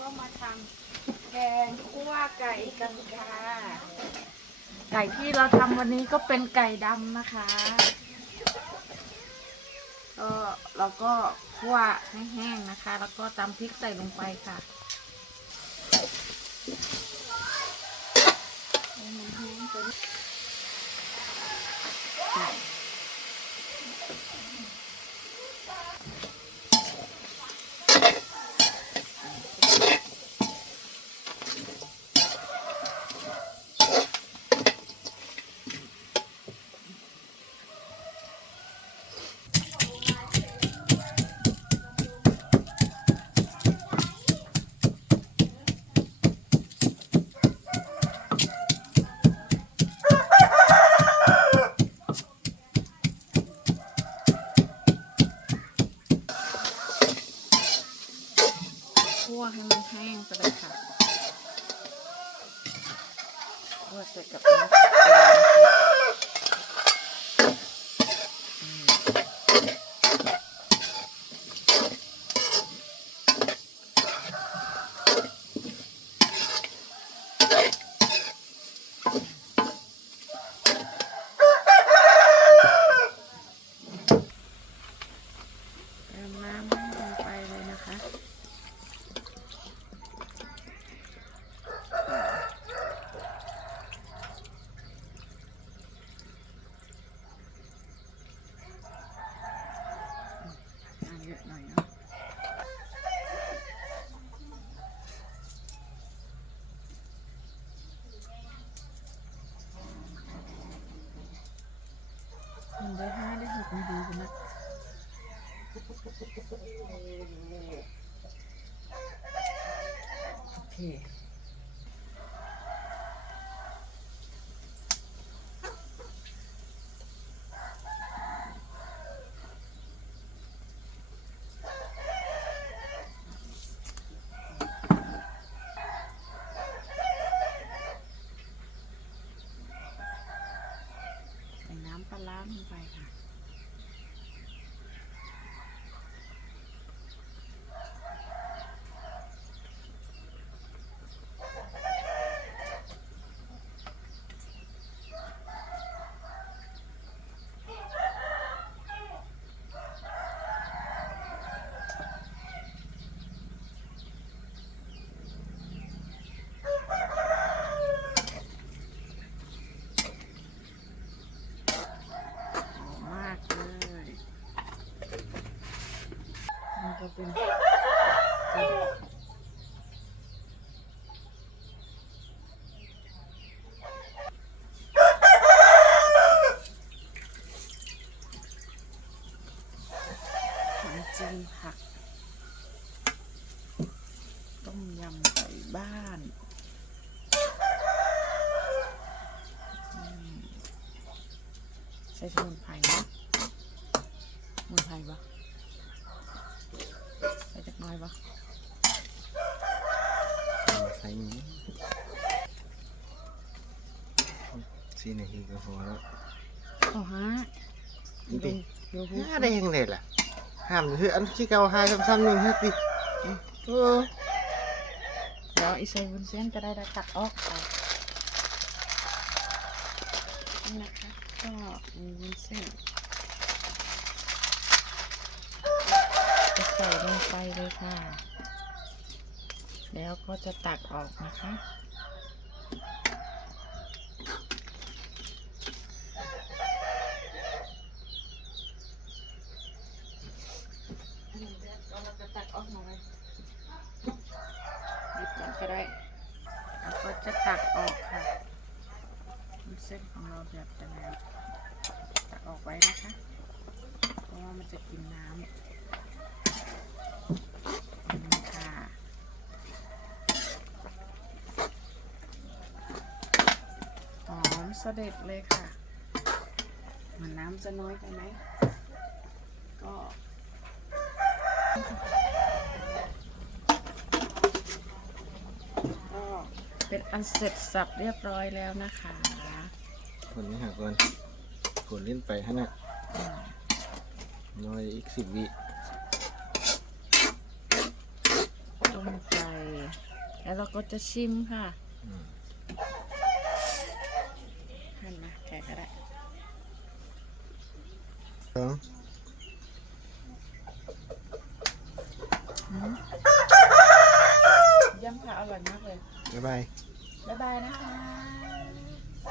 ก็มาทำแกงคั่วไก่กันค่ะไก่ที่เราทำวันนี้ก็เป็นไก่ดำนะคะก็เราก็คั่วให้แห้งนะคะ แล้วก็ตำพริกใส่ลงไปค่ะให้มันแห้งไปนิ แห้งไปเลยค่ะคั่วเสร็จกับน้ำตาลนะคะเติมน้ำลงไปเลยนะคะ น้ำเยอะหน่อยเนาะมันได้ห้าได้หกนาทีกันนะ โอเคใส่น้ำปลาร้าลงไปค่ะ หอมมากเลยมันจะเป็น ขนมจีนผัก ต้มยำไก่บ้านอืมใส่สมุนไพรนะสมุนไพรปะใส่จักหน้อยปะใช้นี้สี่นาทีก็พอแล้วโอ้ฮะจริงดูดูห้าได้ยังไงล่ะ ห้ามคืออันที่เก่าห้าซ้ำๆหนึ่งห้าปีเออเดี๋ยวอีใส่วุ้นเส้นจะได้ตัดออกค่ะนี่นะคะก็มีวุ้นเส้นจะใส่ลงไปเลยค่ะ แล้วก็จะตักออกนะคะ เราจะตักออกหน่อยหยิบก่อนก็ได้ แล้วก็ จะตักออกค่ะเส้นของเราแบบจะแล้วตักออกไว้นะคะ เพราะว่ามันจะกินน้ำนี่ค่ะหอมเสด็จเลยค่ะ เหมันน้ำจะน้อยไปไหมก็ เป็นอันเสร็จสับเรียบร้อยแล้วนะคะคนนี้หาก่อนคนเล่นไปฮะน่ะน้อยอีกสิบวิต้มไก่แล้วเราก็จะชิมค่ะอืมหั่นมาแกะก็ได้ สอง ย่ำค่ะอร่อยมากเลย บ๊ายบาย